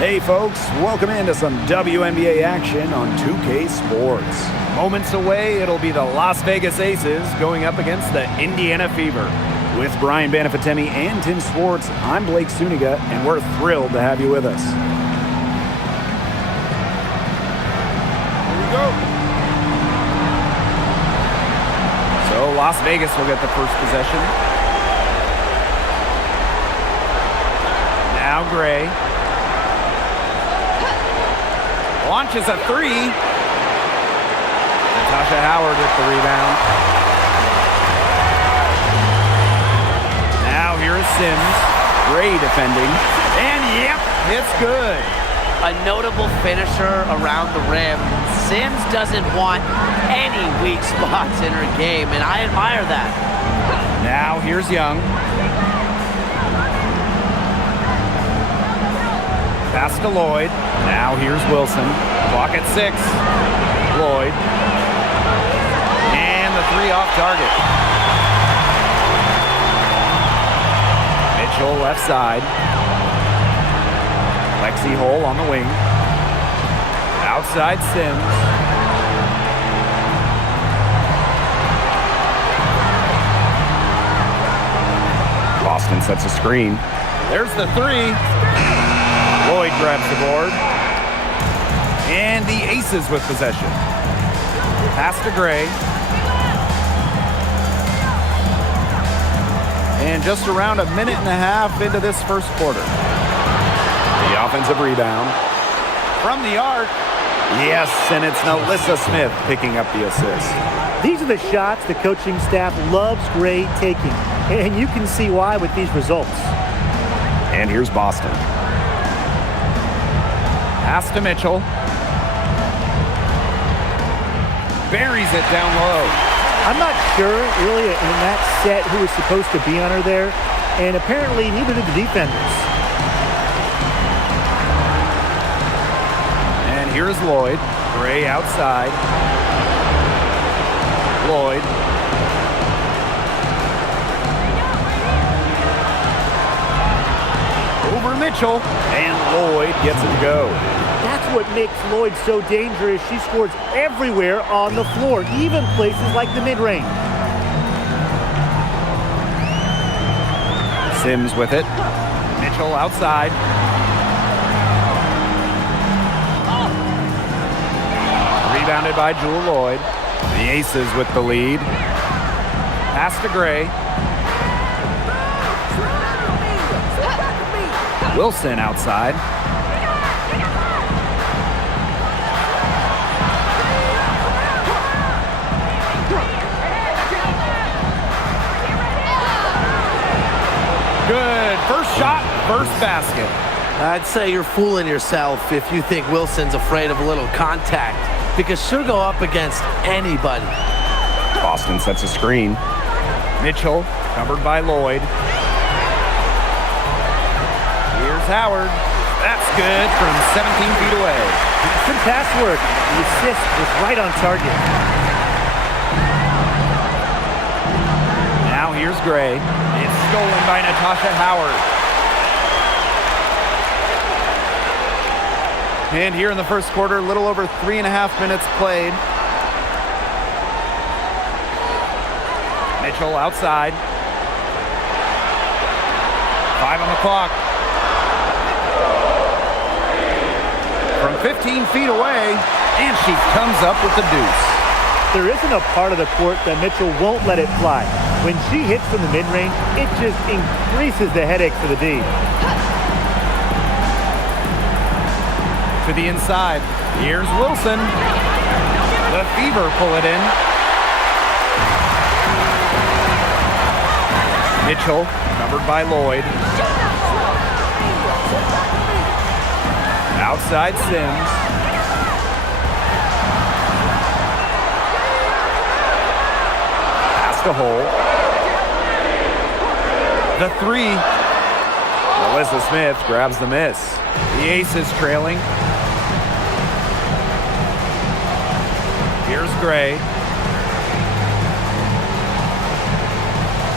Hey folks, welcome into some WNBA action on 2K Sports. Moments away, it'll be the Las Vegas Aces going up against the Indiana Fever. With Brian Banafitemi and Tim Swartz, I'm Blake Suniga, and we're thrilled to have you with us. Here we go. So Las Vegas will get the first possession. Now Gray. Launches a three. Natasha Howard with the rebound. Now here is Sims. Gray defending. And yep, it's good. A notable finisher around the rim. Sims doesn't want any weak spots in her game, and I admire that. Now here's Young. Pass to Lloyd. Now here's Wilson. Clock at 6. Lloyd. And the three off target. Mitchell left side. Lexi Hole on the wing. Outside Sims. Boston sets a screen. There's the three. Lloyd grabs the board. And the Aces with possession. Pass to Gray. And just around a minute and a half into this first quarter. The offensive rebound. From the arc. Yes, and it's Alyssa Smith picking up the assist. These are the shots the coaching staff loves Gray taking. And you can see why with these results. And here's Boston. Pass to Mitchell. Buries it down low. I'm not sure, really, in that set who was supposed to be on her there. And apparently, neither did the defenders. And here's Lloyd. Gray outside. Lloyd. Over Mitchell. And Lloyd gets it to go. That's what makes Lloyd so dangerous. She scores everywhere on the floor, even places like the mid-range. Sims with it. Mitchell outside. Rebounded by Jewel Lloyd. The Aces with the lead. Pass to Gray. Wilson outside. Good. First shot, first basket. I'd say you're fooling yourself if you think Wilson's afraid of a little contact, because she'll go up against anybody. Boston sets a screen. Mitchell, covered by Lloyd. Here's Howard. That's good from 17 feet away. Good pass work. The assist was right on target. Now here's Gray. It's stolen by Natasha Howard. And here in the first quarter, a little over 3.5 minutes played. Mitchell outside. 5 on the clock. From 15 feet away, and she comes up with the deuce. There isn't a part of the court that Mitchell won't let it fly. When she hits from the mid-range, it just increases the headache for the D. To the inside. Here's Wilson. The Fever pull it in. Mitchell, covered by Lloyd. Outside Sims. Pass to Hole. The three. Alyssa Smith grabs the miss. The Aces trailing. Here's Gray.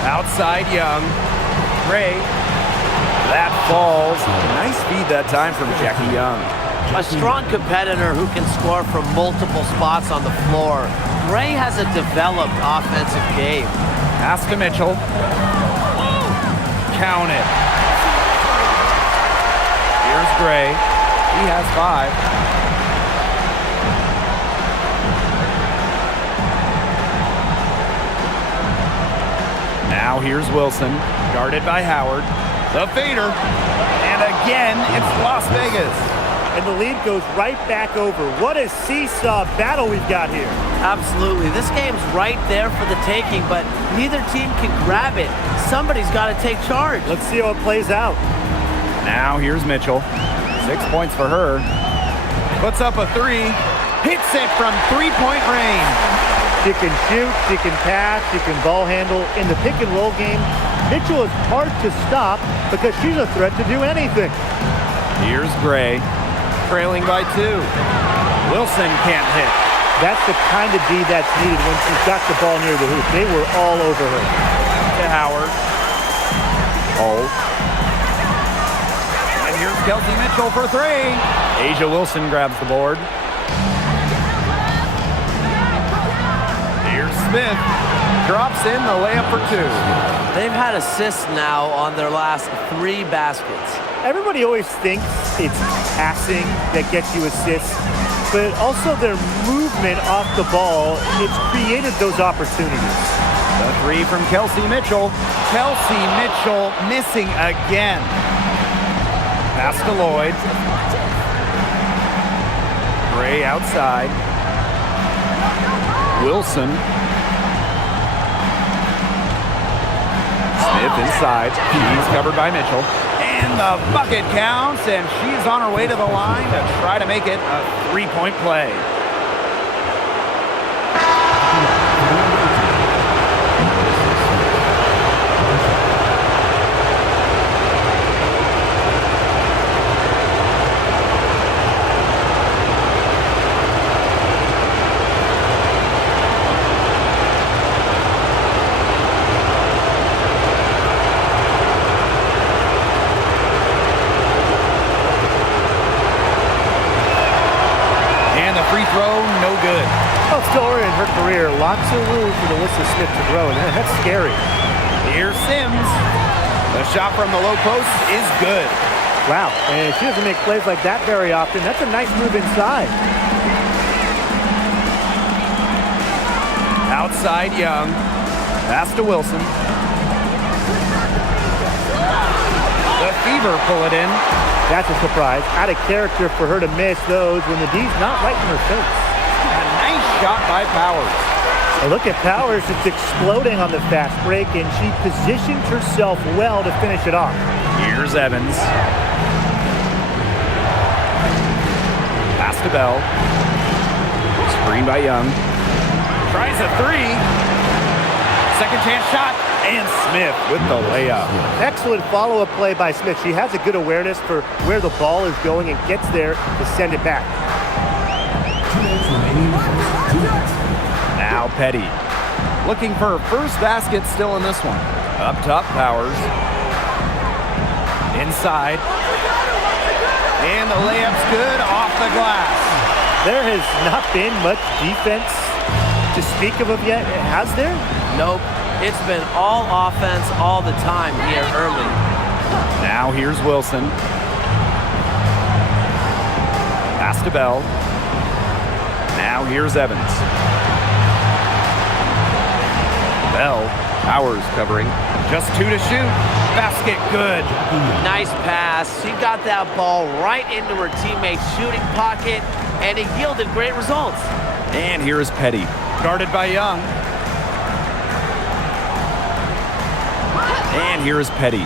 Outside Young. Gray. That falls. Nice feed that time from Jackie Young. A strong competitor who can score from multiple spots on the floor. Gray has a developed offensive game. Pass to Mitchell. Count it. Here's Gray. He has 5. Now here's Wilson, guarded by Howard. The fader. And again, it's Las Vegas. And the lead goes right back over. What a seesaw battle we've got here. Absolutely. This game's right there for the taking, but neither team can grab it. Somebody's got to take charge. Let's see how it plays out. Now here's Mitchell. 6 points for her. Puts up a 3. Hits it from three-point range. She can shoot, she can pass, she can ball handle. In the pick and roll game, Mitchell is hard to stop because she's a threat to do anything. Here's Gray, trailing by 2. Wilson can't hit. That's the kind of D that's needed when she's got the ball near the hoop. They were all over her. To Howard. Oh. And here's Kelsey Mitchell for 3. Asia Wilson grabs the board. Here's Smith. Drops in the layup for 2. They've had assists now on their last 3 baskets. Everybody always thinks it's passing that gets you assists, but also their movement off the ball, it's created those opportunities. The 3 from Kelsey Mitchell. Kelsey Mitchell missing again. Pass to Lloyd. Gray outside. Wilson. Smith inside. He's covered by Mitchell. And the bucket counts, and she's on her way to the line to try to make it a 3-point play. Free throw, no good. Well, still early in her career, lots of room for the Alyssa Smith to grow, and that's scary. Here's Sims. The shot from the low post is good. Wow, and she doesn't make plays like that very often. That's a nice move inside. Outside Young. Pass to Wilson. The Fever pull it in. That's a surprise. Out of character for her to miss those when the D's not right in her face. A nice shot by Powers. And look at Powers, it's exploding on the fast break, and she positioned herself well to finish it off. Here's Evans. Pass to Bell. Screen by Young. Tries a 3. Second chance shot, and Smith with the layup. Excellent follow-up play by Smith. She has a good awareness for where the ball is going and gets there to send it back. Now Petty. Looking for her first basket still in this one. Up top, Powers. Inside. And the layup's good off the glass. There has not been much defense to speak of yet, has there? Nope. It's been all offense all the time here early. Now here's Wilson. Pass to Bell. Now here's Evans. Bell. Powers covering. Just 2 to shoot. Basket good. Nice pass. She got that ball right into her teammate's shooting pocket, and it yielded great results. And here is Petty. Guarded by Young. And here is Petty.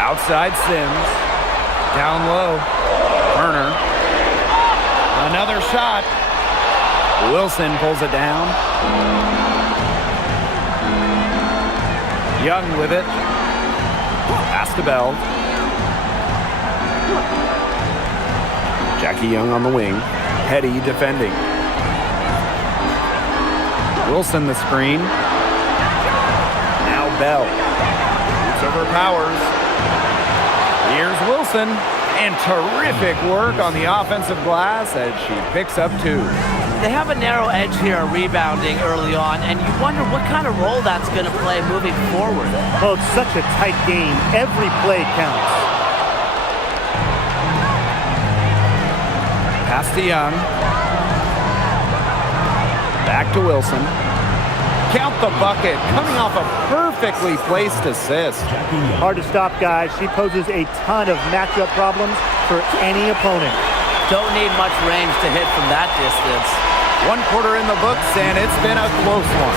Outside Sims. Down low. Turner. Another shot. Wilson pulls it down. Young with it. Pass to Bell. Jackie Young on the wing. Petty defending. Wilson the screen. Now Bell. Shoots over Powers. Here's Wilson. And terrific work on the offensive glass as she picks up 2. They have a narrow edge here rebounding early on, and you wonder what kind of role that's going to play moving forward. Well, it's such a tight game. Every play counts. Pass to Young. Back to Wilson. Count the bucket, coming off a perfectly placed assist. Hard to stop, guys. She poses a ton of matchup problems for any opponent. Don't need much range to hit from that distance. 1 quarter in the books, and it's been a close one.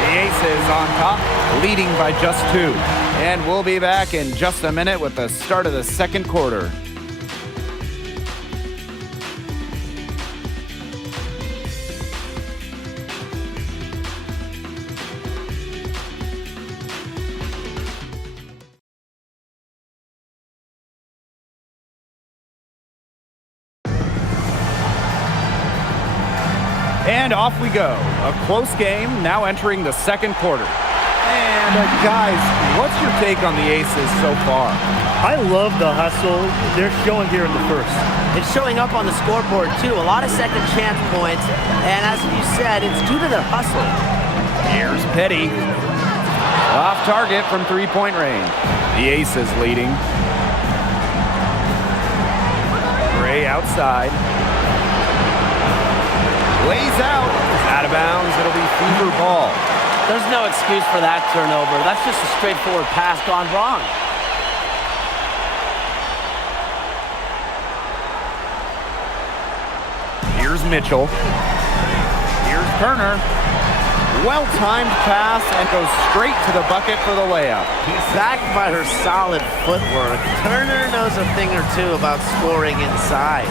The Aces on top, leading by just 2. And we'll be back in just a minute with the start of the second quarter. And off we go. A close game, now entering the second quarter. And guys, what's your take on the Aces so far? I love the hustle they're showing here in the first. It's showing up on the scoreboard, too. A lot of second chance points. And as you said, it's due to their hustle. Here's Petty. Off target from 3-point range. The Aces leading. Gray outside. Lays out of bounds. It'll be Fever ball. There's no excuse for that turnover. That's just a straightforward pass gone wrong. Here's Mitchell. Here's Turner. Well-timed pass and goes straight to the bucket for the layup. Backed by her solid footwork, Turner knows a thing or two about scoring inside.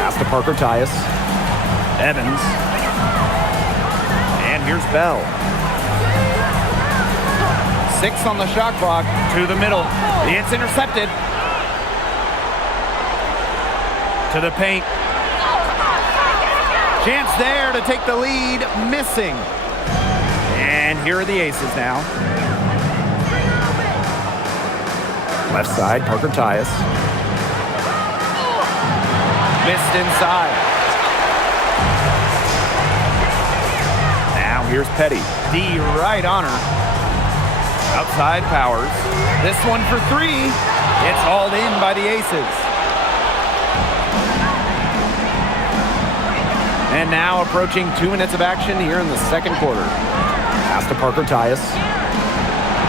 Pass to Parker Tyus. Evans. And here's Bell. 6 on the shot clock. To the middle. It's intercepted. To the paint. Chance there to take the lead. Missing. And here are the Aces now. Left side, Parker Tyus. Missed inside. Now here's Petty. D right on her. Outside Powers. This one for 3. It's hauled in by the Aces. And now approaching 2 minutes of action here in the second quarter. Pass to Parker Tyus.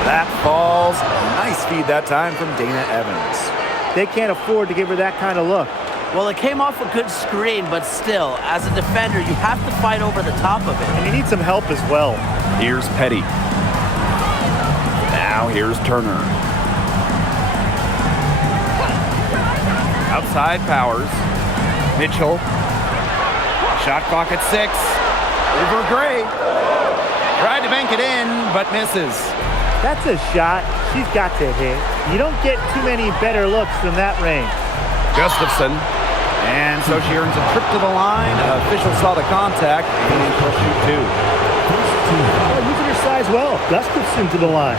That falls. Nice feed that time from Dana Evans. They can't afford to give her that kind of look. Well, it came off a good screen, but still, as a defender, you have to fight over the top of it. And you need some help as well. Here's Petty. Now here's Turner. Outside Powers. Mitchell. Shot clock at 6. Over Gray. Tried to bank it in, but misses. That's a shot she's got to hit. You don't get too many better looks than that range. Gustafson. And so she earns a trip to the line. Official saw the contact, and she'll shoot 2. Oh, using her size well. Gustafson to the line.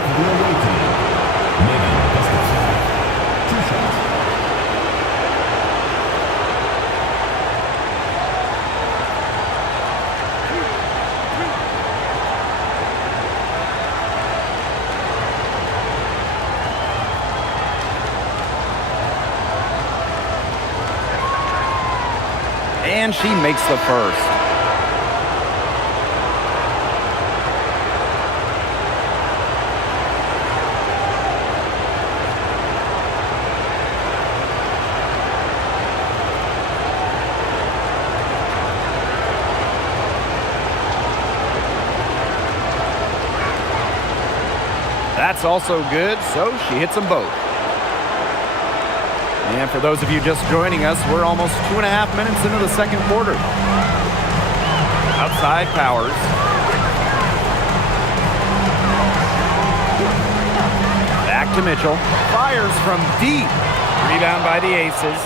And she makes the first. That's also good, so she hits them both. And for those of you just joining us, we're almost 2.5 minutes into the second quarter. Outside Powers. Back to Mitchell. Fires from deep. Rebound by the Aces.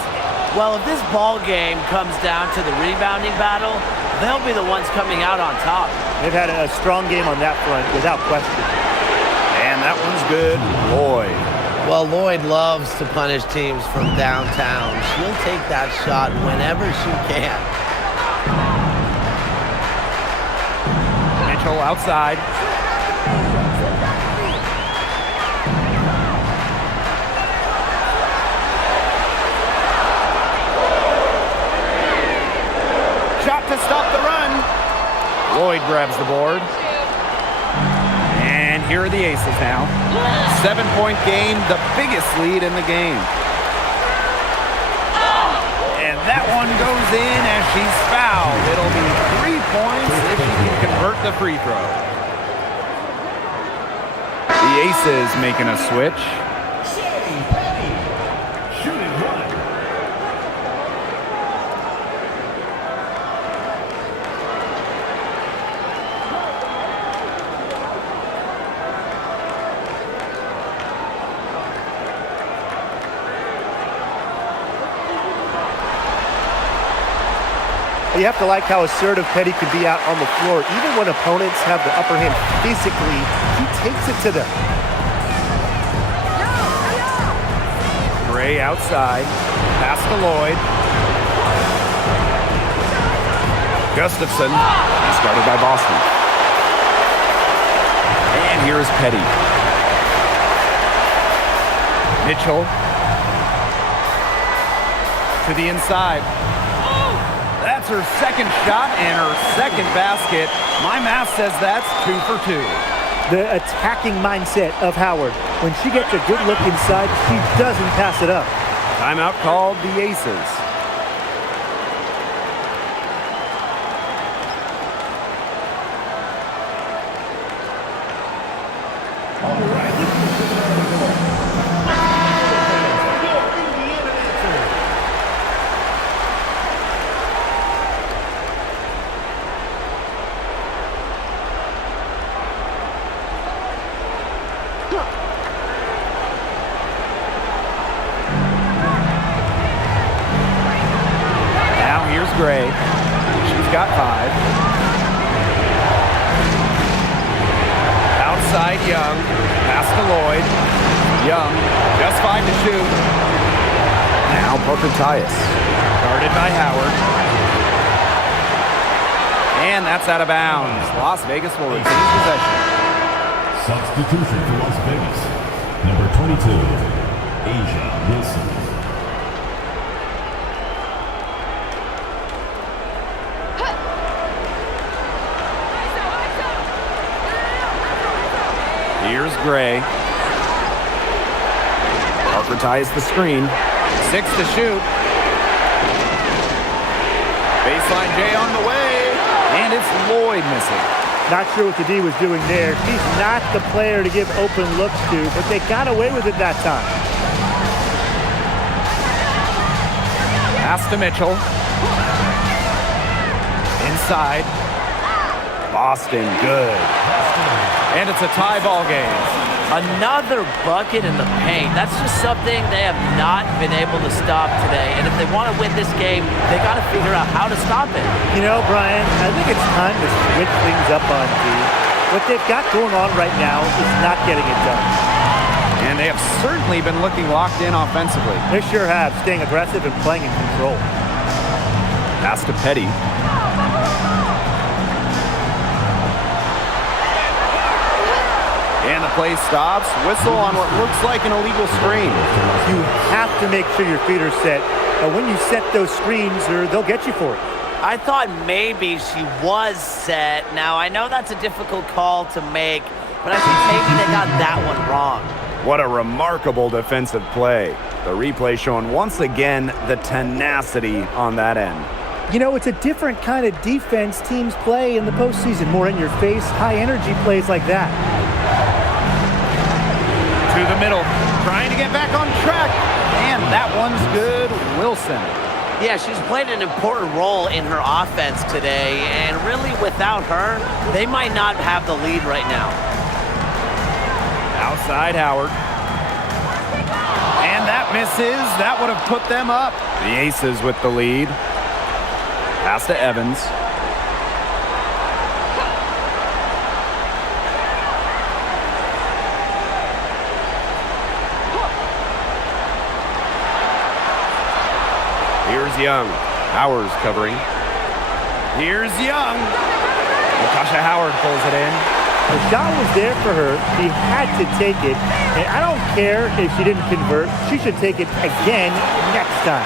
Well, if this ball game comes down to the rebounding battle, they'll be the ones coming out on top. They've had a strong game on that front, without question. And that one's good. Lloyd. Well, Lloyd loves to punish teams from downtown. She'll take that shot whenever she can. Mitchell outside. Shot to stop the run. Lloyd grabs the board. And here are the aces now. 7-point game, the biggest lead in the game. And that one goes in as she's fouled. It'll be 3 points if she can convert the free throw. The aces making a switch. You have to like how assertive Petty can be out on the floor. Even when opponents have the upper hand physically, he takes it to them. Gray outside. Pass to Lloyd. Gustafson. Started by Boston. And here's Petty. Mitchell. To the inside. That's her second shot and her second basket. My math says that's 2 for 2. The attacking mindset of Howard. When she gets a good look inside, she doesn't pass it up. Timeout called the Aces. Gray. She's got 5. Outside Young. Pass to Lloyd. Young. Just 5 to shoot. Now Pocahontas. Guarded by Howard. And that's out of bounds. Las Vegas will retain possession. Substitution for Las Vegas. Number 22, Asia Wilson. Here's Gray. Parker ties the screen. 6 to shoot. Baseline J on the way. And it's Lloyd missing. Not sure what the D was doing there. She's not the player to give open looks to, but they got away with it that time. Pass to Mitchell. Inside. Boston, good. And it's a tie ball game. Another bucket in the paint. That's just something they have not been able to stop today. And if they want to win this game, they got to figure out how to stop it. You know, Brian, I think it's time to switch things up on D. What they've got going on right now is not getting it done. And they have certainly been looking locked in offensively. They sure have, staying aggressive and playing in control. Pass to Petty. And the play stops. Whistle on what looks like an illegal screen. You have to make sure your feet are set. When you set those screens, they'll get you for it. I thought maybe she was set. Now, I know that's a difficult call to make, but I think maybe they got that one wrong. What a remarkable defensive play. The replay showing once again the tenacity on that end. You know, it's a different kind of defense teams play in the postseason. More in your face, high energy plays like that. To the middle, trying to get back on track. And that one's good. Wilson. Yeah, she's played an important role in her offense today, and really without her, they might not have the lead right now. Outside Howard. And that Shot misses. That would have put them up. The Aces with the lead. Pass to Evans. Here's Young. Howard's covering. Here's Young. Natasha Howard pulls it in. The shot was there for her. She had to take it. And I don't care if she didn't convert. She should take it again next time.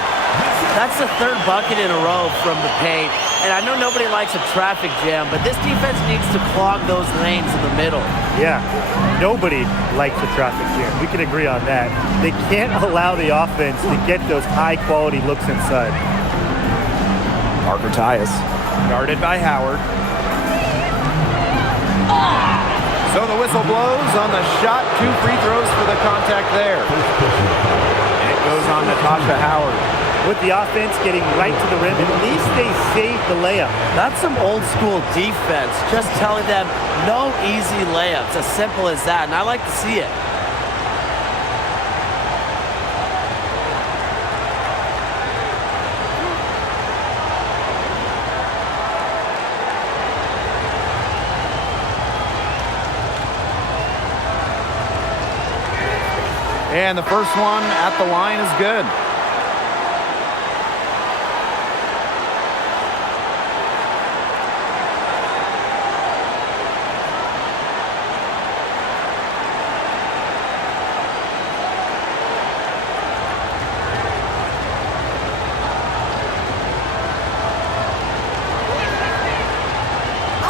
That's the third bucket in a row from the paint. And I know nobody likes a traffic jam, but this defense needs to clog those lanes in the middle. Yeah, nobody likes a traffic jam. We can agree on that. They can't allow the offense to get those high-quality looks inside. Parker Tyus, guarded by Howard. So the whistle blows on the shot. 2 free throws for the contact there. And it goes on Natasha Howard. With the offense getting right to the rim, at least they saved the layup. That's some old school defense, just telling them no easy layups, as simple as that, and I like to see it. And the first one at the line is good.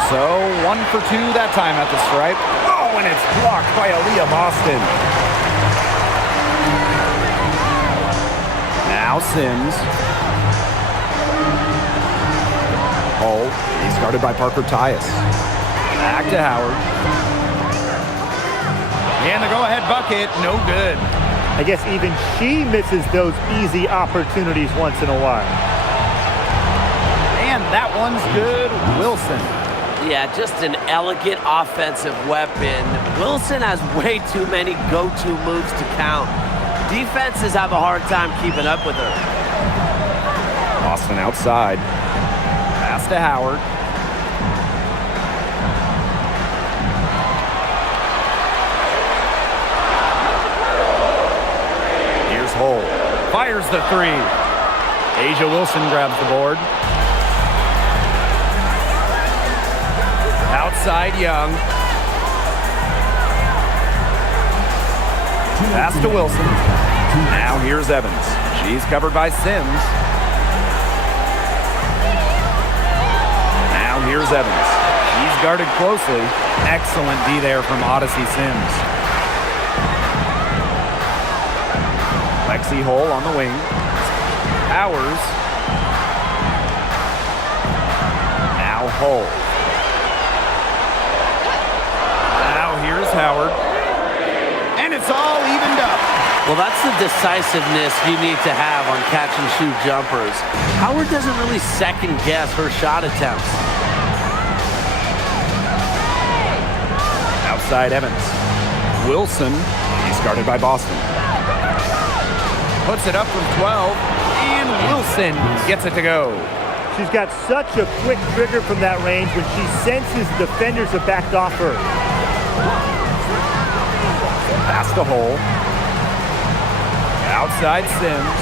So 1 for 2 that time at the stripe. Oh, and it's blocked by Aaliyah Boston. Now Sims. Hull. He's guarded by Parker Tyus. Back to Howard. And the go-ahead bucket, no good. I guess even she misses those easy opportunities once in a while. And that one's good. Wilson. Yeah, just an elegant offensive weapon. Wilson has way too many go-to moves to count. Defenses have a hard time keeping up with her. Boston outside. Pass to Howard. Here's Hull. Fires the 3. Asia Wilson grabs the board. Outside Young. Pass to Wilson. Now here's Evans. She's covered by Sims. Now here's Evans. She's guarded closely. Excellent D there from Odyssey Sims. Lexi Hull on the wing. Powers. Now Hull. Here's Howard. And it's all evened up. Well, that's the decisiveness you need to have on catch-and-shoot jumpers. Howard doesn't really second-guess her shot attempts. Outside Evans. Wilson. He's guarded by Boston. Puts it up from 12. And Wilson gets it to go. She's got such a quick trigger from that range when she senses defenders have backed off her. Pass to Hull. Outside Sims.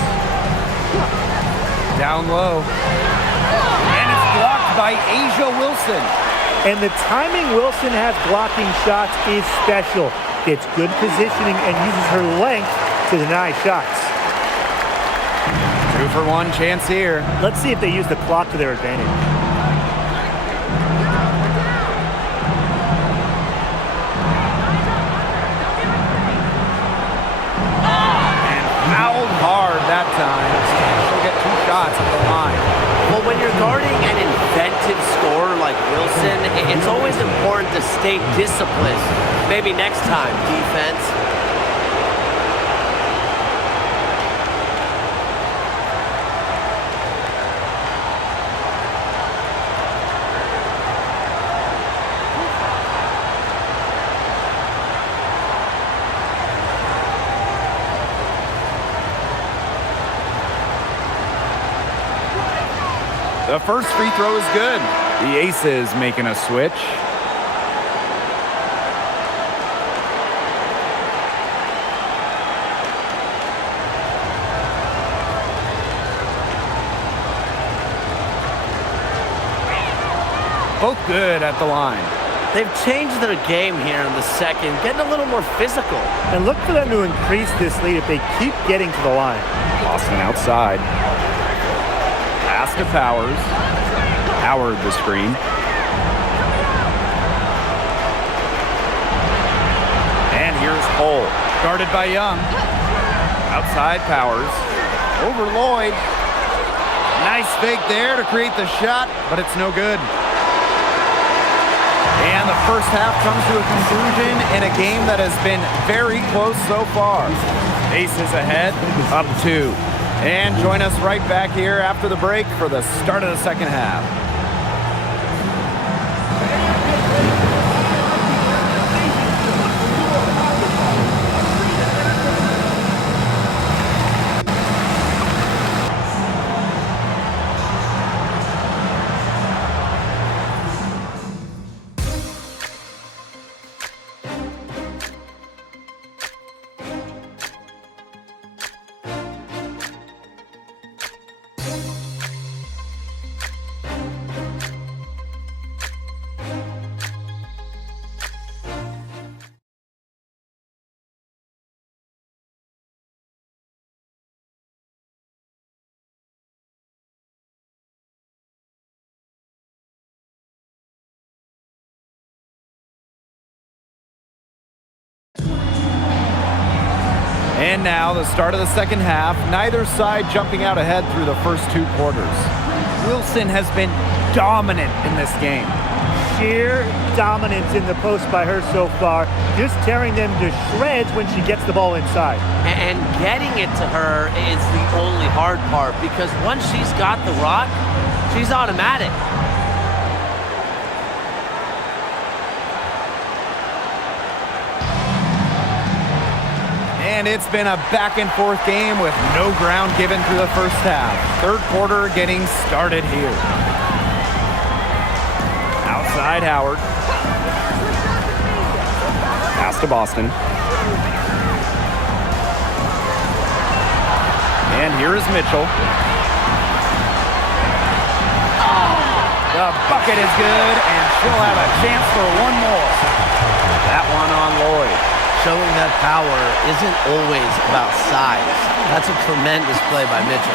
Down low. And it's blocked by Asia Wilson. And the timing Wilson has blocking shots is special. Gets good positioning and uses her length to deny shots. 2 for 1 chance here. Let's see if they use the clock to their advantage. That time. She'll get 2 shots at the line. Well, when you're guarding an inventive scorer like Wilson, it's always important to stay disciplined. Maybe next time, defense. The first free throw is good. The Aces making a switch. Both good at the line. They've changed their game here in the second, getting a little more physical. And look for them to increase this lead if they keep getting to the line. Boston outside. Pass to Powers. Howard the screen. And here's Cole. Guarded by Young. Outside Powers. Over Lloyd. Nice fake there to create the shot, but it's no good. And the first half comes to a conclusion in a game that has been very close so far. Aces ahead, up 2. And join us right back here after the break for the start of the second half. And now the start of the second half, neither side jumping out ahead through the first 2 quarters. Wilson has been dominant in this game. Sheer dominance in the post by her so far, just tearing them to shreds when she gets the ball inside. And getting it to her is the only hard part, because once she's got the rock, she's automatic. And it's been a back-and-forth game with no ground given through the first half. Third quarter getting started here. Outside Howard. Pass to Boston. And here is Mitchell. The bucket is good, and she'll have a chance for one more. That one on Lloyd. Showing that power isn't always about size. That's a tremendous play by Mitchell.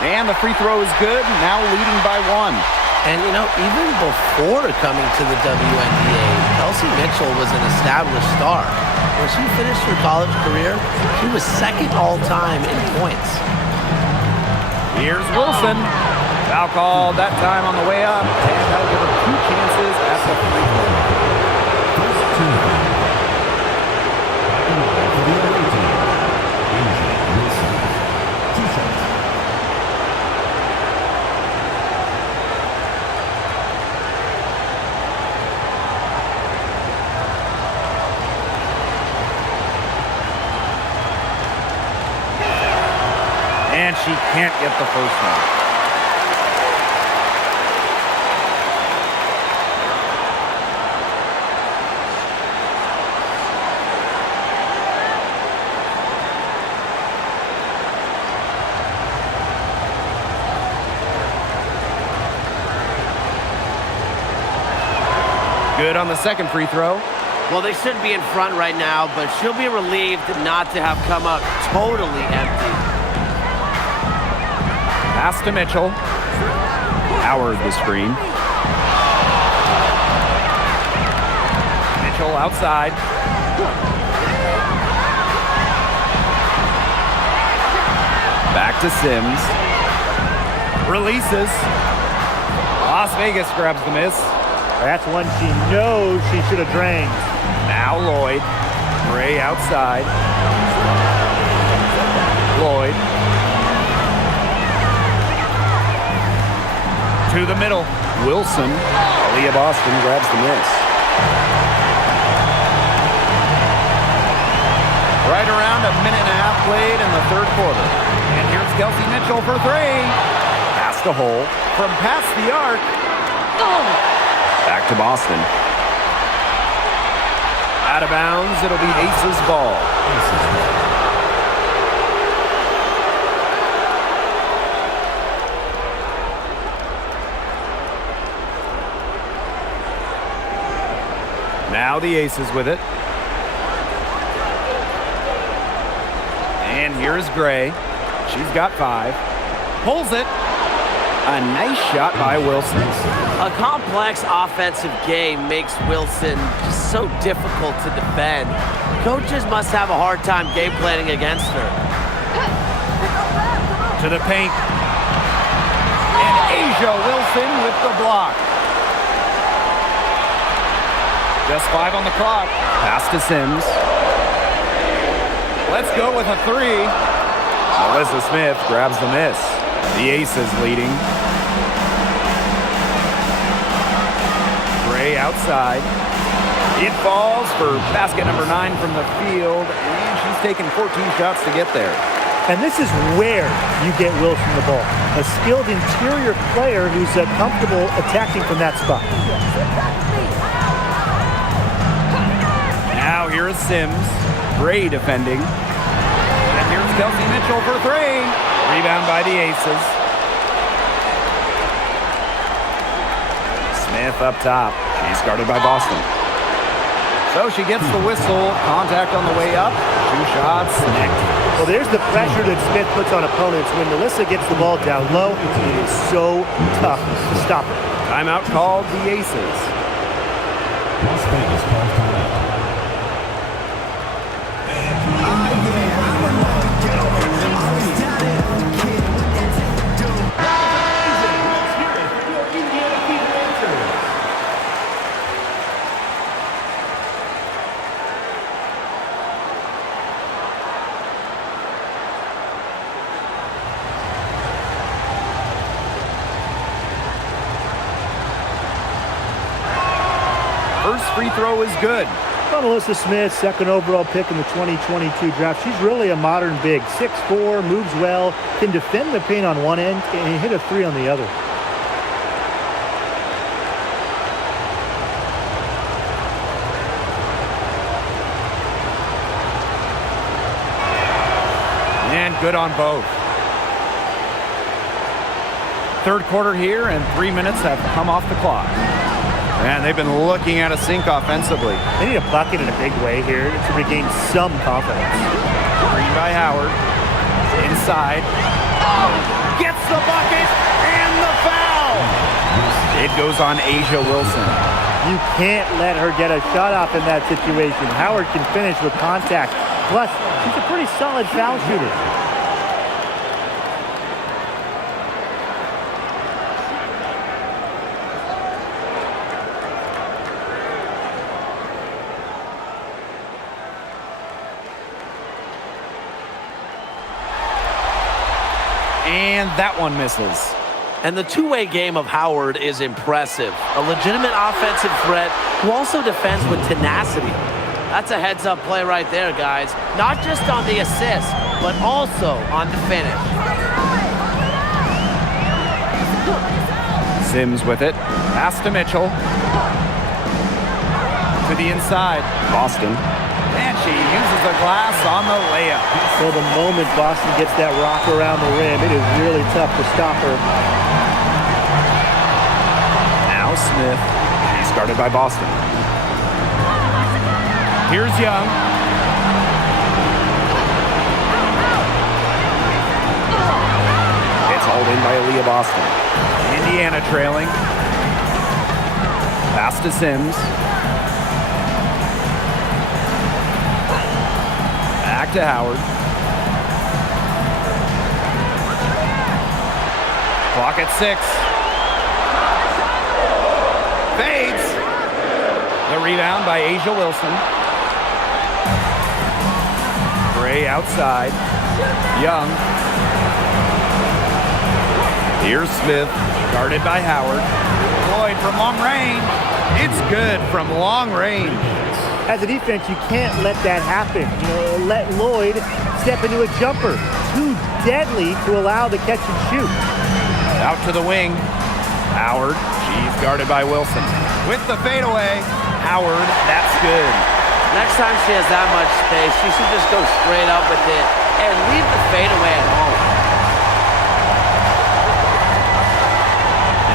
And the free throw is good, now leading by 1. And, you know, even before coming to the WNBA, Kelsey Mitchell was an established star. When she finished her college career, she was second all-time in points. Here's Wilson. Foul called that time on the way up, and that'll give her 2 chances at the free throw. And she can't get the first one. Good on the second free throw. Well, they should be in front right now, but she'll be relieved not to have come up totally empty. Pass to Mitchell. Howard the screen. Mitchell outside. Back to Sims. Releases. Las Vegas grabs the miss. That's one she knows she should have drained. Now Lloyd. Gray outside. Lloyd. To the middle. Wilson. Aaliyah Boston grabs the miss. Right around a minute and a half played in the third quarter. And here's Kelsey Mitchell for three. Pass to Hole. From past the arc. Back to Boston. Out of bounds. It'll be Aces ball. Now the Aces with it. And here's Gray. She's got 5. Pulls it. A nice shot by Wilson. A complex offensive game makes Wilson just so difficult to defend. Coaches must have a hard time game planning against her. To the paint. And Asia Wilson with the block. Just 5 on the clock. Pass to Sims. Let's go with a 3. Melissa Smith grabs the miss. The Aces leading. Gray outside. It falls for basket number 9 from the field, and she's taken 14 shots to get there. And this is where you get Wilson the ball. A skilled interior player who's comfortable attacking from that spot. Now here is Sims. Gray defending. And here's Kelsey Mitchell for 3. Rebound by the Aces. Smith up top. She's guarded by Boston. So she gets the whistle. Contact on the way up. 2 shots. Next. Well, there's the pressure that Smith puts on opponents. When Melissa gets the ball down low, it is so tough to stop her. Timeout called the Aces. Las Vegas calls timeout. First free throw is good. Well, Melissa Smith, second overall pick in the 2022 draft. She's really a modern big. 6'4", moves well, can defend the paint on one end, and hit a 3 on the other. And good on both. Third quarter here, and 3 minutes have come off the clock. Man, they've been looking at a sink offensively. They need a bucket in a big way here to regain some confidence. Green by Howard. Inside. Gets the bucket and the foul. It goes on Asia Wilson. You can't let her get a shot off in that situation. Howard can finish with contact. Plus, she's a pretty solid foul shooter. And that one misses. And the two-way game of Howard is impressive. A legitimate offensive threat who also defends with tenacity. That's a heads-up play right there, guys. Not just on the assist, but also on the finish. Sims with it. Pass to Mitchell. To the inside. Boston. And she uses the glass on the layup. So the moment Boston gets that rock around the rim, it is really tough to stop her. Now Smith. She's guarded by Boston. Here's Young. It's hauled in by Aaliyah Boston. Indiana trailing. Pass to Sims. Back to Howard. Clock at 6. Fades. The rebound by Asia Wilson. Gray outside. Young. Here's Smith, guarded by Howard. Lloyd from long range. It's good from long range. As a defense, you can't let that happen. Let Lloyd step into a jumper. Too deadly to allow the catch and shoot. Out to the wing. Howard, she's guarded by Wilson. With the fadeaway, Howard, that's good. Next time she has that much space, she should just go straight up with it and leave the fadeaway at home.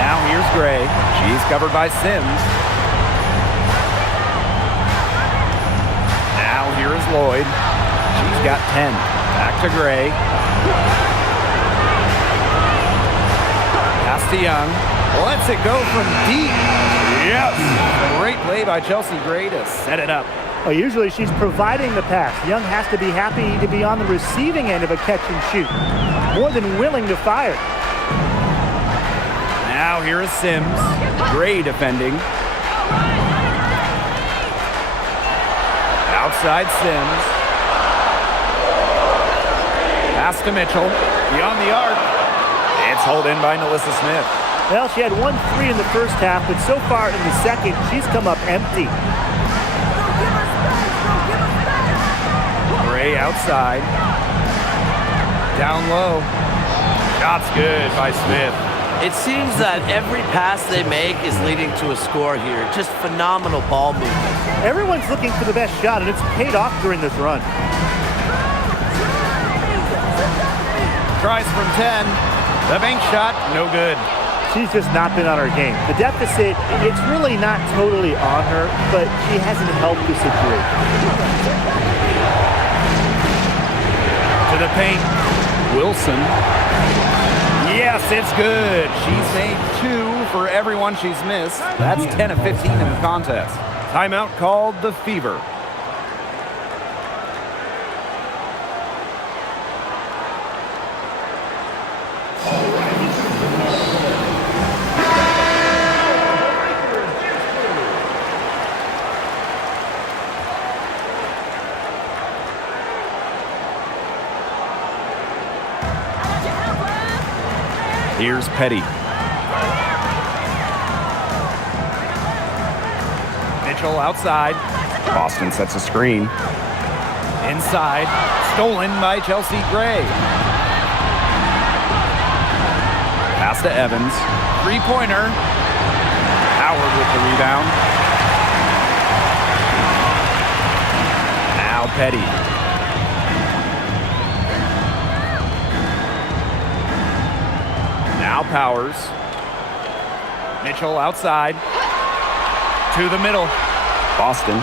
Now here's Gray. She's covered by Sims. Now here is Lloyd. She's got 10. Back to Gray. Pass to Young. Lets it go from deep. Yes! Great play by Chelsea Gray to set it up. Well, usually she's providing the pass. Young has to be happy to be on the receiving end of a catch and shoot. More than willing to fire. Now here is Sims. Gray defending. Outside Sims. Pass to Mitchell. Beyond the arc. It's hauled in by Nalissa Smith. Well, she had 1 3 in the first half, but so far in the second, she's come up empty. Gray outside. Down low. Shot's good by Smith. It seems that every pass they make is leading to a score here. Just phenomenal ball movement. Everyone's looking for the best shot, and it's paid off during this run. Tries from 10. The bank shot, no good. She's just not been on her game. The deficit, it's really not totally on her, but she hasn't helped the situation. To the paint. Wilson. Yes, it's good. She's made 2 for everyone she's missed. That's 10 of 15 in the contest. Timeout called the Fever. Here's Petty. Mitchell outside. Boston sets a screen. Inside. Stolen by Chelsea Gray. Pass to Evans. Three-pointer. Howard with the rebound. Now Petty. Now Powers. Mitchell outside. To the middle. Boston.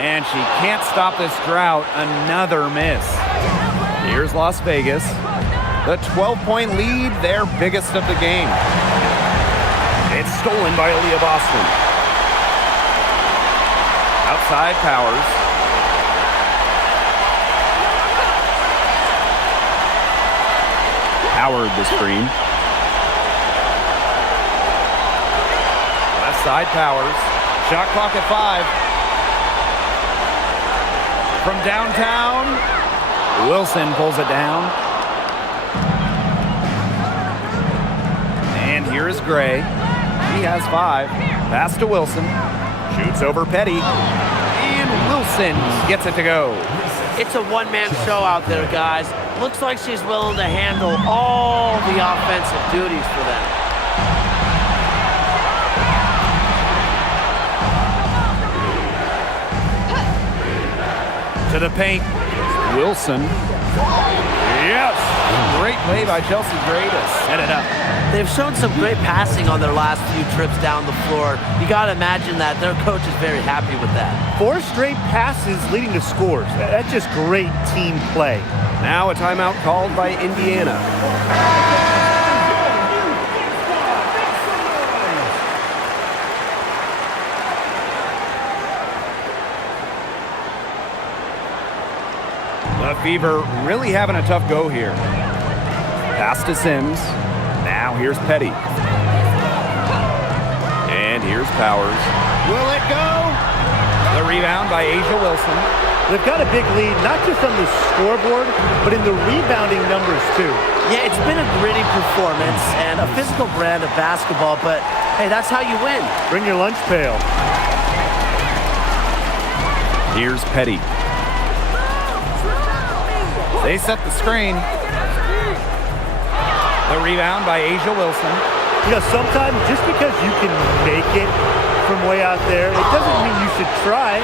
And she can't stop this drought. Another miss. Here's Las Vegas. The 12-point lead, their biggest of the game. It's stolen by Aaliyah Boston. Outside Powers. Howard the screen. Left side Powers. Shot clock at 5. From downtown, Wilson pulls it down. And here is Gray. He has 5. Pass to Wilson. Shoots over Petty. And Wilson gets it to go. It's a one-man show out there, guys. Looks like she's willing to handle all the offensive duties for them. To the paint. Wilson. Yes! Great play by Chelsea Gray to set it up. They've shown some great passing on their last few trips down the floor. You got to imagine that their coach is very happy with that. 4 straight passes leading to scores. That's just great team play. Now a timeout called by Indiana. The Fever really having a tough go here. Pass to Sims. Now here's Petty. And here's Powers. Will it go? The rebound by Asia Wilson. They've got a big lead, not just on the scoreboard, but in the rebounding numbers too. Yeah, it's been a gritty performance and a physical brand of basketball, but hey, that's how you win. Bring your lunch pail. Here's Petty. They set the screen. The rebound by Asia Wilson. You know, sometimes just because you can make it from way out there, it doesn't mean you should try.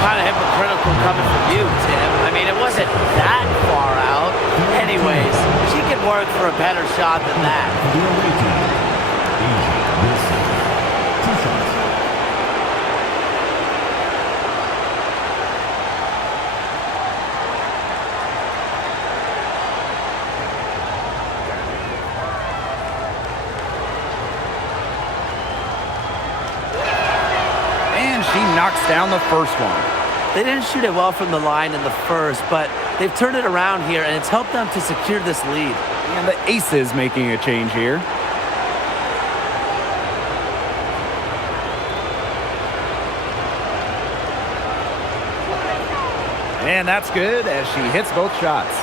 Kind of hypocritical coming from you, Tim. I mean, it wasn't that far out. Anyways, she could work for a better shot than that. The away team, Asia Wilson. 2 shots. And she knocks down the first one. They didn't shoot it well from the line in the first, but they've turned it around here, and it's helped them to secure this lead. And the Aces making a change here. And that's good as she hits both shots.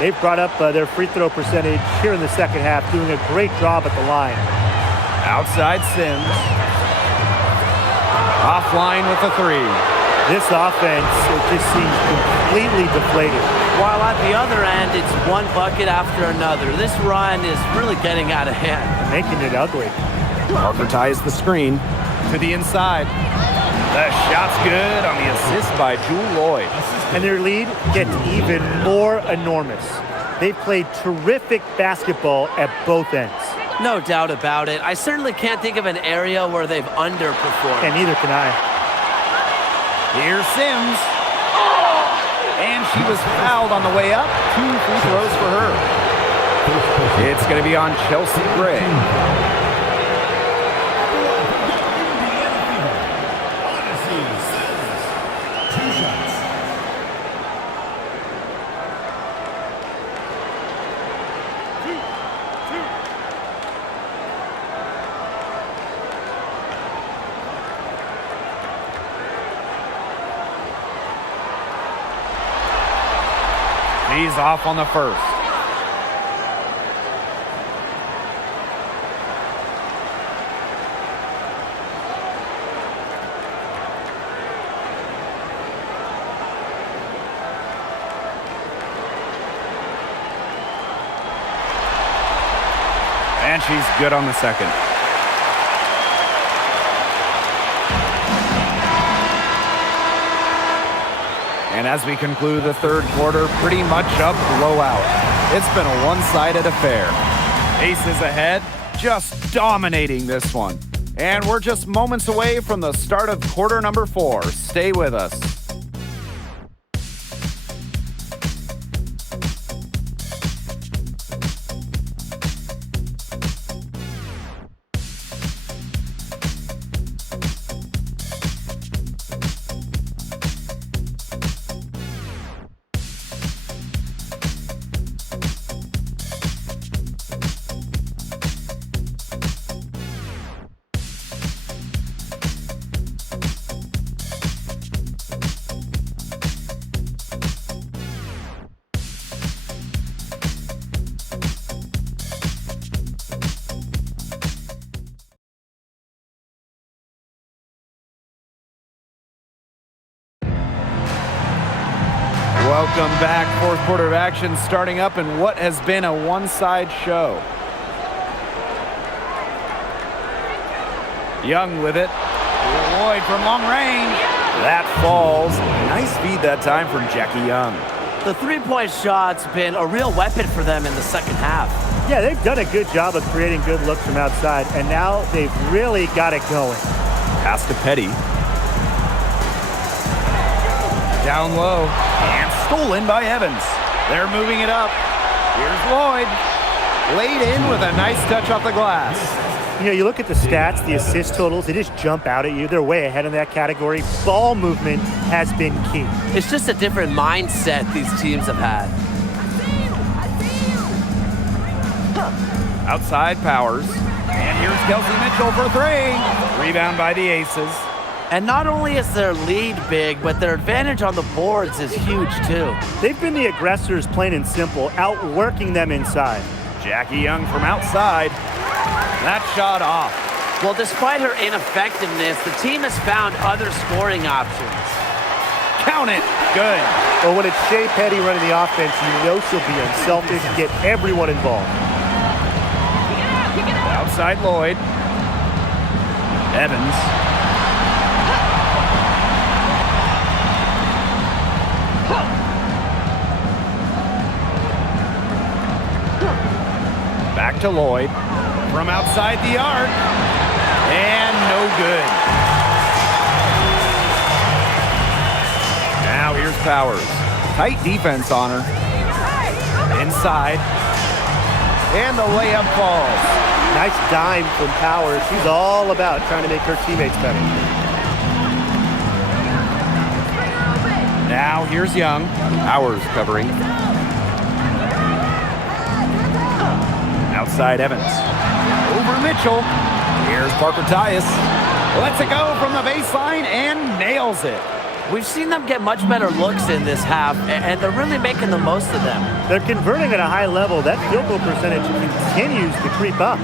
They've brought up their free throw percentage here in the second half, doing a great job at the line. Outside Sims. Offline with a 3. This offense, it just seems completely deflated. While at the other end, it's one bucket after another. This run is really getting out of hand. Making it ugly. Parker ties the screen to the inside. The shot's good on the assist by Jewel Lloyd. And their lead gets even more enormous. They played terrific basketball at both ends. No doubt about it. I certainly can't think of an area where they've underperformed. And neither can I. Here's Sims. And she was fouled on the way up. 2 free throws for her. It's going to be on Chelsea Gray. He's off on the first. And she's good on the second. And as we conclude the third quarter, pretty much a blowout. It's been a one-sided affair. Aces ahead, just dominating this one. And we're just moments away from the start of quarter number 4. Stay with us. Welcome back. Fourth quarter of action starting up in what has been a one-side show. Young with it. Lloyd from long range. That falls. Nice feed that time from Jackie Young. The three-point shot's been a real weapon for them in the second half. Yeah, they've done a good job of creating good looks from outside, and now they've really got it going. Pass to Petty. Down low. And stolen by Evans. They're moving it up. Here's Lloyd. Laid in with a nice touch off the glass. You know, you look at the stats, the assist totals, they just jump out at you. They're way ahead in that category. Ball movement has been key. It's just a different mindset these teams have had. Outside Powers. And here's Kelsey Mitchell for 3. Rebound by the Aces. And not only is their lead big, but their advantage on the boards is huge too. They've been the aggressors, plain and simple, outworking them inside. Jackie Young from outside. That shot off. Well, despite her ineffectiveness, the team has found other scoring options. Count it. Good. Well, when it's Shea Petty running the offense, you know she'll be unselfish and get everyone involved. Outside Lloyd. Evans. Back to Lloyd. From outside the arc. And no good. Now here's Powers. Tight defense on her. Inside. And the layup falls. Nice dime from Powers. She's all about trying to make her teammates better. Now here's Young. Powers covering. Outside Evans. Over Mitchell. Here's Parker Tyus. Lets it go from the baseline and nails it. We've seen them get much better looks in this half, and they're really making the most of them. They're converting at a high level. That field goal percentage continues to creep up.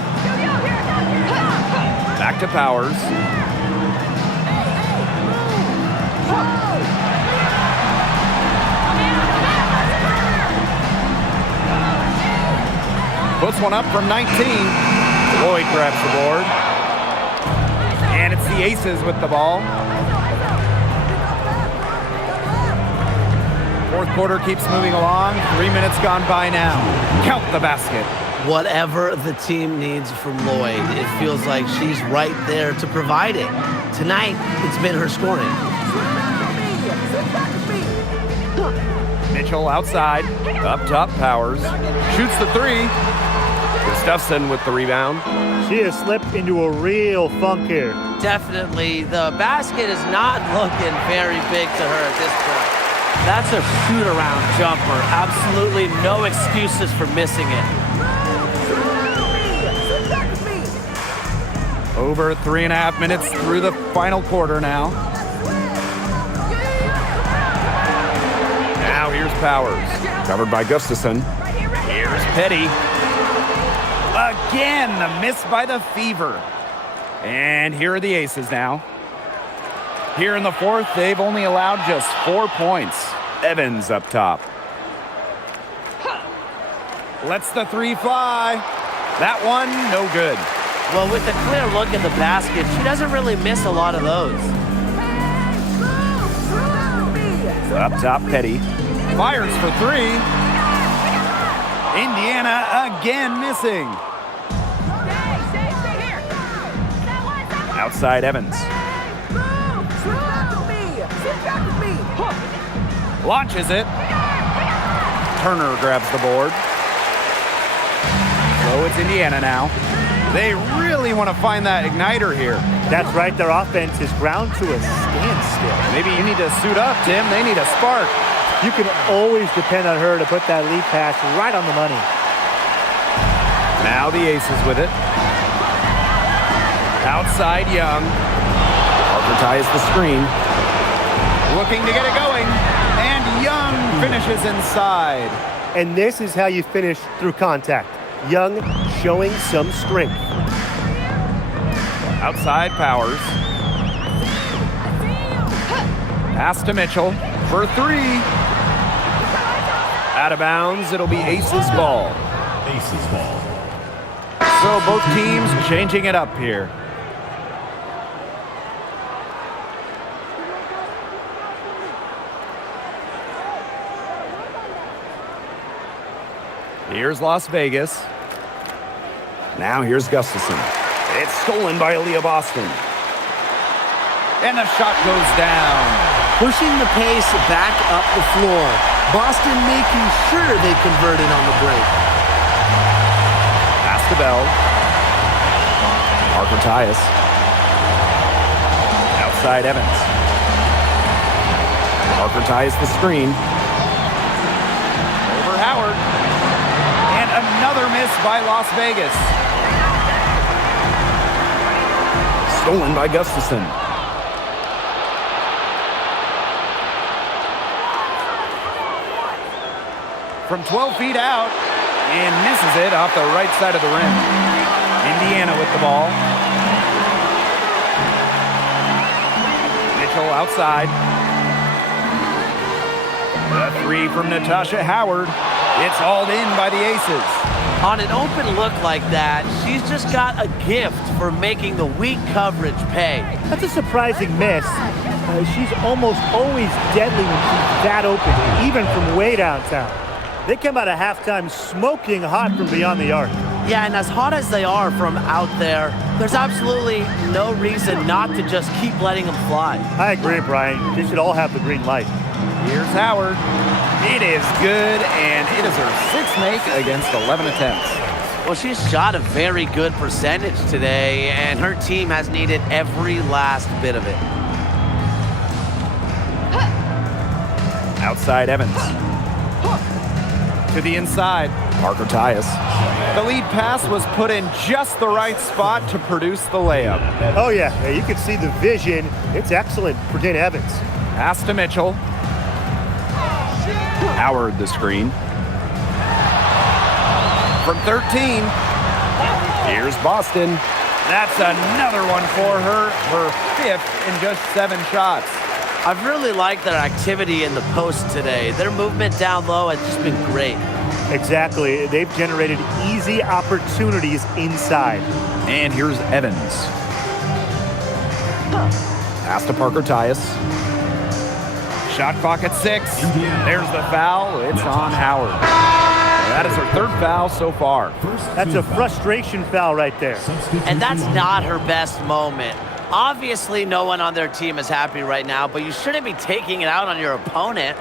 Back to Powers. Puts one up from 19. Lloyd grabs the board. And it's the Aces with the ball. Fourth quarter keeps moving along. 3 minutes gone by now. Count the basket. Whatever the team needs from Lloyd, it feels like she's right there to provide it. Tonight, it's been her scoring. Mitchell outside. Up top, Powers. Shoots the three. Gustafson with the rebound. She has slipped into a real funk here. Definitely, the basket is not looking very big to her at this point. That's a shoot-around jumper. Absolutely no excuses for missing it. Over 3.5 minutes through the final quarter now. Now here's Powers. Covered by Gustafson. Here's Petty. Again, the miss by the Fever. And here are the Aces now. Here in the fourth, they've only allowed just 4 points. Evans up top. Lets the three fly. That one, no good. Well, with a clear look at the basket, she doesn't really miss a lot of those. Up top, Petty. Fires for three. Indiana again missing. Outside Evans. Launches it. Turner grabs the board. So it's Indiana now. They really want to find that igniter here. That's right, their offense is ground to a standstill. Maybe you need to suit up, Tim. They need a spark. You can always depend on her to put that lead pass right on the money. Now the Aces with it. Outside Young. Parker ties the screen. Looking to get it going. And Young finishes inside. And this is how you finish through contact. Young showing some strength. Outside Powers. Pass to Mitchell for three. Out of bounds, it'll be Aces ball. Aces ball. So both teams changing it up here. Here's Las Vegas. Now here's Gustafson. It's stolen by Aaliyah Boston. And the shot goes down. Pushing the pace back up the floor. Boston making sure they converted on the break. Pass to Bell. Parker Tyus. Outside Evans. Parker ties the screen. Over Howard. And another miss by Las Vegas. Stolen by Gustafson. from 12 feet out and misses it off the right side of the rim. Indiana with the ball. Mitchell outside. The three from Natasha Howard. It's hauled in by the Aces. On an open look like that, she's just got a gift for making the weak coverage pay. That's a surprising miss. She's almost always deadly when she's that open, even from way downtown. They come out of halftime smoking hot from beyond the arc. Yeah, and as hot as they are from out there, there's absolutely no reason not to just keep letting them fly. I agree, Brian. They should all have the green light. Here's Howard. It is good, and it is her sixth make against 11 attempts. Well, she's shot a very good percentage today, and her team has needed every last bit of it. Outside Evans. To the inside, Parker Tyus. The lead pass was put in just the right spot to produce the layup. Oh, yeah. You can see the vision. It's excellent for Dana Evans. Pass to Mitchell. Howard the screen. From 13, here's Boston. That's another one for her. Her fifth in just 7 shots. I've really liked their activity in the post today. Their movement down low has just been great. Exactly. They've generated easy opportunities inside. And here's Evans. Pass to Parker Tyus. Shot clock at 6. There's the foul. It's on Howard. That is her third foul so far. That's a frustration foul right there. And that's not her best moment. Obviously, no one on their team is happy right now, but you shouldn't be taking it out on your opponent.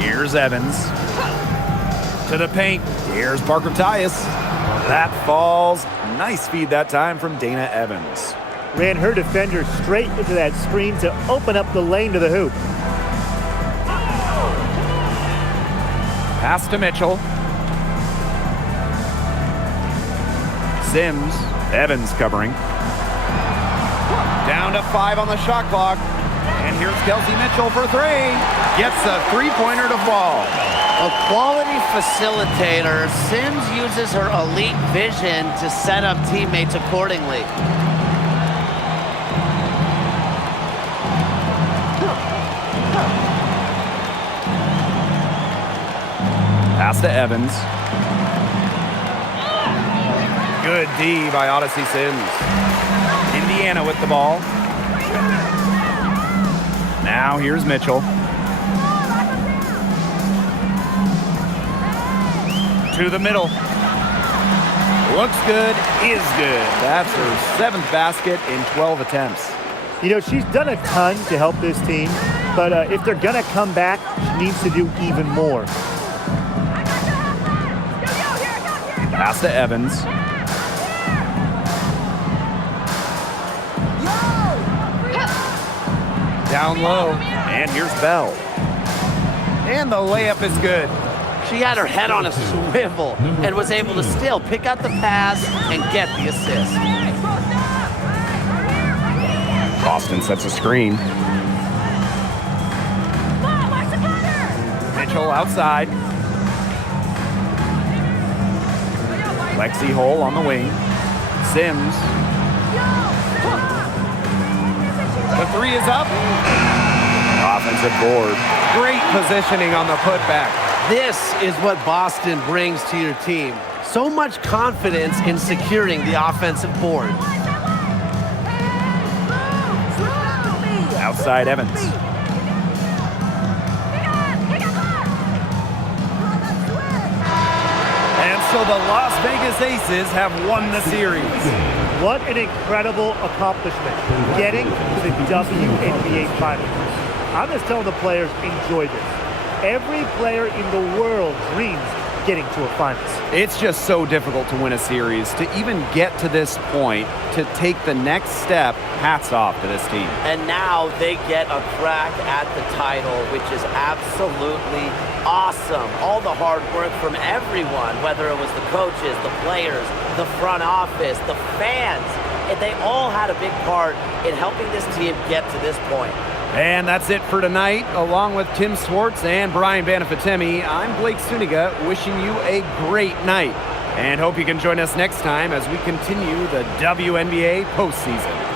Here's Evans. To the paint. Here's Parker Tyus. That falls. Nice feed that time from Dana Evans. Ran her defender straight into that screen to open up the lane to the hoop. Pass to Mitchell. Sims. Evans covering. Down to 5 on the shot clock. And here's Kelsey Mitchell for 3. Gets a three-pointer to fall. A quality facilitator, Sims uses her elite vision to set up teammates accordingly. Pass to Evans. Good D by Odyssey Sims. Indiana with the ball. Now here's Mitchell. To the middle. Looks good, is good. That's her 7th basket in 12 attempts. You know, she's done a ton to help this team, but if they're going to come back, she needs to do even more. Pass to Evans. Down low, and here's Bell. And the layup is good. She had her head on a swivel and was able to still pick out the pass and get the assist. Boston sets a screen. Mitchell outside. Lexi Hole on the wing. Sims. The 3 is up. Offensive board. Great positioning on the putback. This is what Boston brings to your team. So much confidence in securing the offensive board. Outside Evans. And so the Las Vegas Aces have won the series. What an incredible accomplishment, getting to the WNBA Finals. I'm just telling the players, enjoy this. Every player in the world dreams getting to a finals. It's just so difficult to win a series. To even get to this point, to take the next step, hats off to this team. And now they get a crack at the title, which is absolutely awesome. All the hard work from everyone, whether it was the coaches, the players, the front office, the fans. and they all had a big part in helping this team get to this point. And that's it for tonight. Along with Tim Swartz and Brian Banafitemi, I'm Blake Suniga, wishing you a great night. And hope you can join us next time as we continue the WNBA postseason.